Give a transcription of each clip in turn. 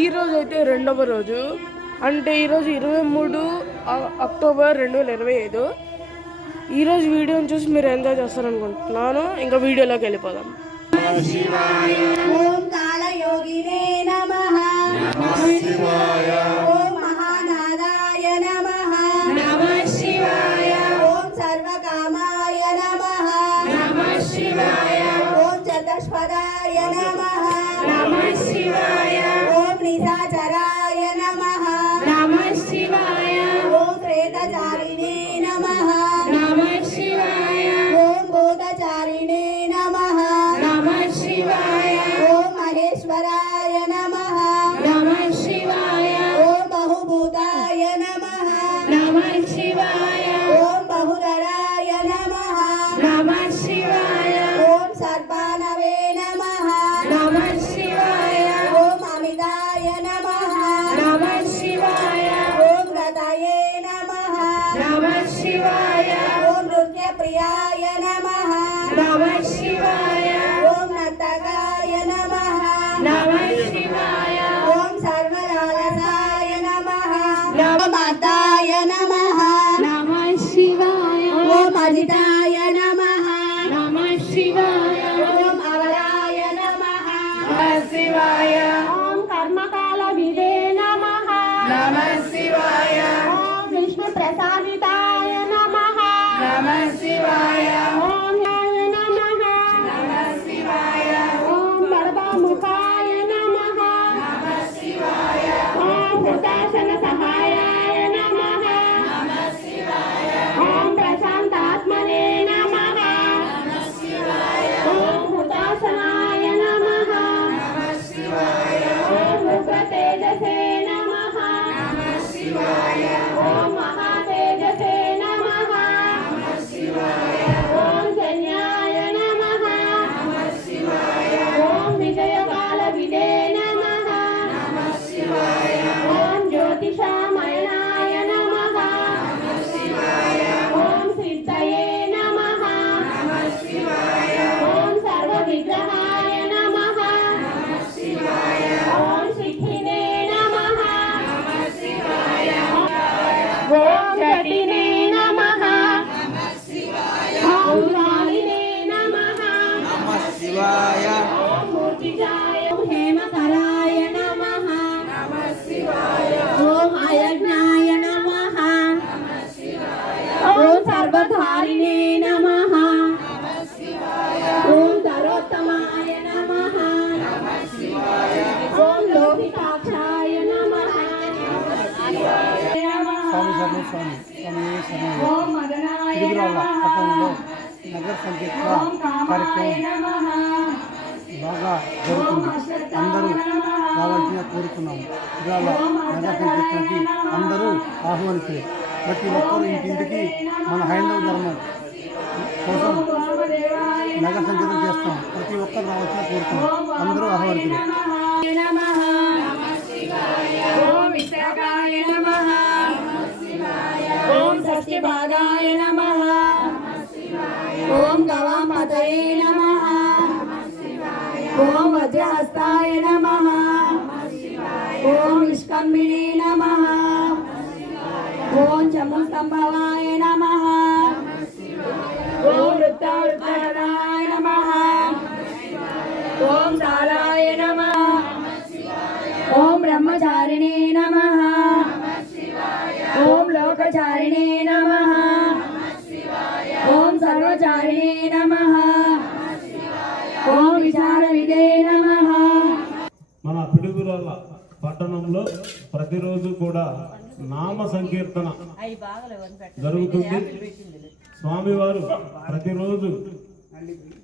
ఈ రోజు అయితే రెండవ రోజు. అంటే ఈరోజు ఇరవై మూడు అక్టోబర్ రెండు వేల ఇరవై ఐదు. ఈరోజు వీడియోని చూసి మీరు ఎంజాయ్ చేస్తారనుకుంటున్నాను. ఇంకా వీడియోలోకి వెళ్ళిపోదాం. ఇవాళ నరసింహకి అందరూ ఆహ్వానించారు ప్రతి ఒక్కరూ ఇంటింటికి మన హైందవ ధర్మం కోసం నగర సంకీర్తన చేస్తాం ప్రతి ఒక్కరు రావాల్సిన కోరుతున్నాం అందరూ ఆహ్వానించారు ఓం షష్ఠిభాగాయ నమ ఓం గవాం పతయే నమ ఓం వజ్రహస్తాయ నమ తమ్మిడే నమ. ఓం చముస్తంభవా కూడా నామ సంకీర్తన జరుగుతుంది. స్వామివారు ప్రతిరోజు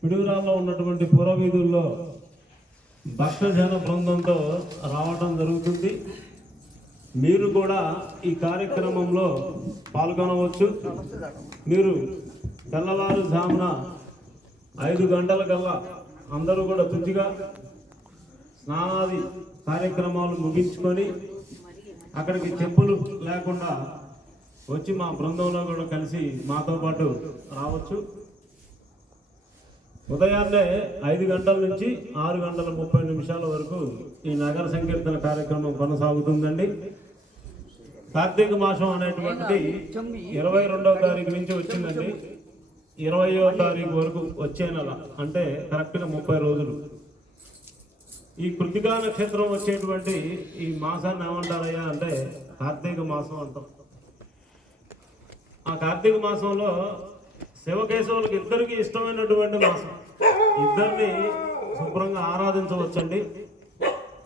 పిడుగురాల్లో ఉన్నటువంటి పురవీధుల్లో భక్తజన బృందంతో రావటం జరుగుతుంది. మీరు కూడా ఈ కార్యక్రమంలో పాల్గొనవచ్చు. మీరు తెల్లవారుజామున ఐదు గంటల కల్లా అందరూ కూడా తుదిగా స్నానాది కార్యక్రమాలు ముగించుకొని అక్కడికి చెప్పులు లేకుండా వచ్చి మా బృందంలో కూడా కలిసి మాతో పాటు రావచ్చు. ఉదయాన్నే ఐదు గంటల నుంచి ఆరు గంటల ముప్పై నిమిషాల వరకు ఈ నగర సంకీర్తన కార్యక్రమం కొనసాగుతుందండి. కార్తీక మాసం అనేటువంటిది ఇరవై రెండవ తారీఖు నుంచి వచ్చిందండి. ఇరవయో తారీఖు వరకు వచ్చే నెల అంటే కరెక్ట్గా ముప్పై రోజులు. ఈ కృతికా నక్షత్రం వచ్చేటువంటి ఈ మాసాన్ని ఏమంటారయ్యా అంటే కార్తీక మాసం అంటాం. ఆ కార్తీక మాసంలో శివకేశవులకు ఇద్దరికి ఇష్టమైనటువంటి మాసం. ఇద్దరిని శుభ్రంగా ఆరాధించవచ్చండి.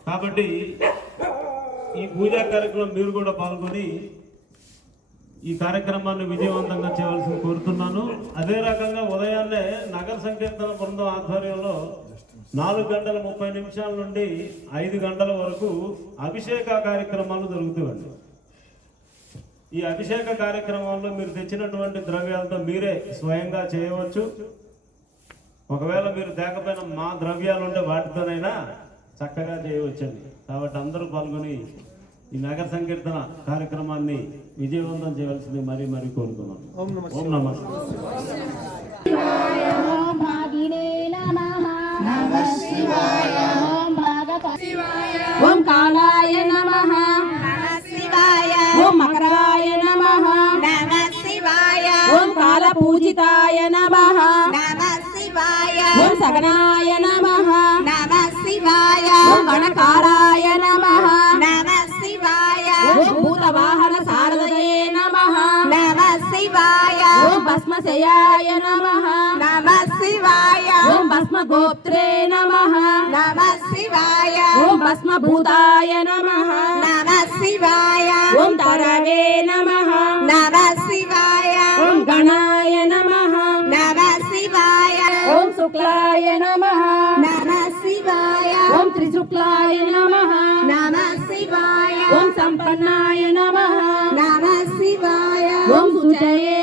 కాబట్టి ఈ పూజా కార్యక్రమం మీరు కూడా పాల్గొని ఈ కార్యక్రమాన్ని విజయవంతంగా చేయవలసి కోరుతున్నాను. అదే రకంగా ఉదయాన్నే నగర సంకీర్తన బృందం ఆధ్వర్యంలో నాలుగు గంటల ముప్పై నిమిషాల నుండి ఐదు గంటల వరకు అభిషేక కార్యక్రమాలు జరుగుతాయండి ఈ అభిషేక కార్యక్రమంలో మీరు తెచ్చినటువంటి ద్రవ్యాలతో మీరే స్వయంగా చేయవచ్చు. ఒకవేళ మీరు తేకపోయిన మా ద్రవ్యాలు ఉంటే వాటితోనైనా చక్కగా చేయవచ్చండి. కాబట్టి అందరూ పాల్గొని ఈ నగర సంకీర్తన కార్యక్రమాన్ని విజయవంతం చేయవలసింది మరీ మరీ కోరుతున్నాను ఓం నమస్తే ఓం కాళాయ నమ శివాయ ఓం మకరాయ నమ శివాయ ఓం కాల పూజితాయ నమ శివాయ ఓం సగనాయ నమ శివాయ ఓం గణకారాయ నమ శివాయ ఓం భూతవాహన సారదయే నమ శివాయ ఓం భస్మశయాయ నమ శివాయ ఓం భస్మగోత్రే నమః. నమః శివాయ ఓం భస్మభూతాయ నమః. నమః శివాయ ఓం తరవే నమః. నమః శివాయ ఓం గణాయ నమః. నమః శివాయ ఓం శుక్లాయ నమః. నమః శివాయ ఓం త్రిశుక్లాయ నమః. నమః శివాయ ఓం సంపన్నాయ నమః. నమః శివాయ ఓం సుచయే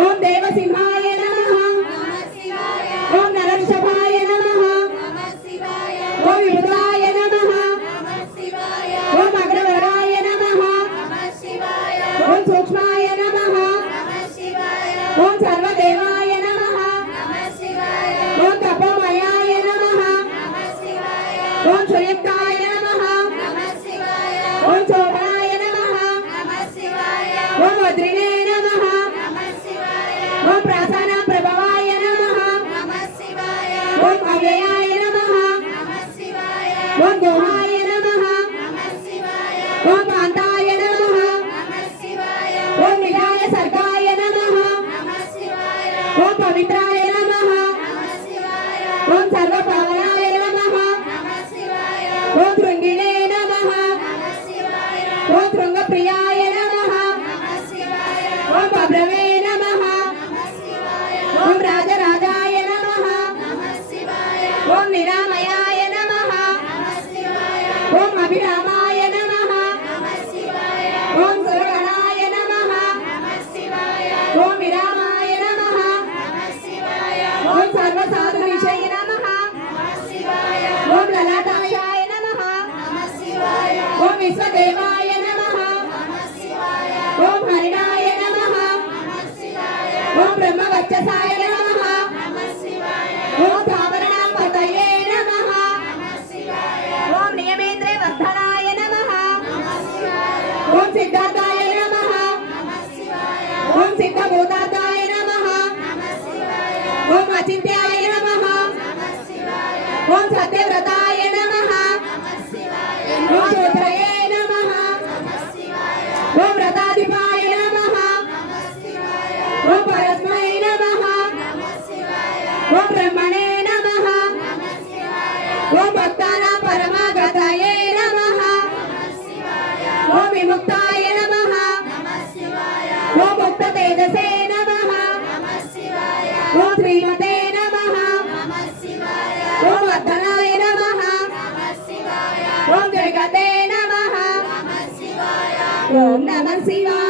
ఓం దేవసింహాయ నమః ఓం నరషభాయ నమః ఓం విమలాయ నమః ఓం అగ్రవరాయ నమః ఓం సూక్ష్మాయ నమః ఓం సర్వదేవాయ నమః ఓం తపోమయాయ నమః ఓం సుయుక్తాయ నమః ఓం శోభాయ ఓం పవిత్రాయ నమః. ఓం సర్వ సర్వపావనాయ నమః. ఓం శృంగిణే నమః. ఓం శృంగప్రియాయ నమః. ఓం పబ్రవే నమః. ఓం రాజరాజాయ నమః. ఓం నిరామయాయ నమః. ఓం అభిరామ ఓం బ్రహ్మవచ్చసాయ నమః ఓం ధావరణాపతయే నమః ఓం నియమేంద్రే వర్ధనాయ నమః ఓం సిద్ధార్థాయ నమః ఓం సిద్ధభూతార్థాయ నమః ఓం అచింత్యాయ నమః ఓం సత్యవ్రతాయ బ్రహ్మణే నమ ఓ భక్తానాం పరమాగతయే నమ ఓ విముక్తాయ నమ ఓ ముక్త తేజసే నమ ఓ శ్రీమతే నమ ఓ వర్ధనాయ నమ ఓం జగతే నమ ఓం నమ శివాయ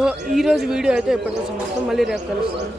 సో ఈరోజు వీడియో అయితే ఎప్పటితో సమాప్తం మళ్ళీ రేపు కలుస్తాను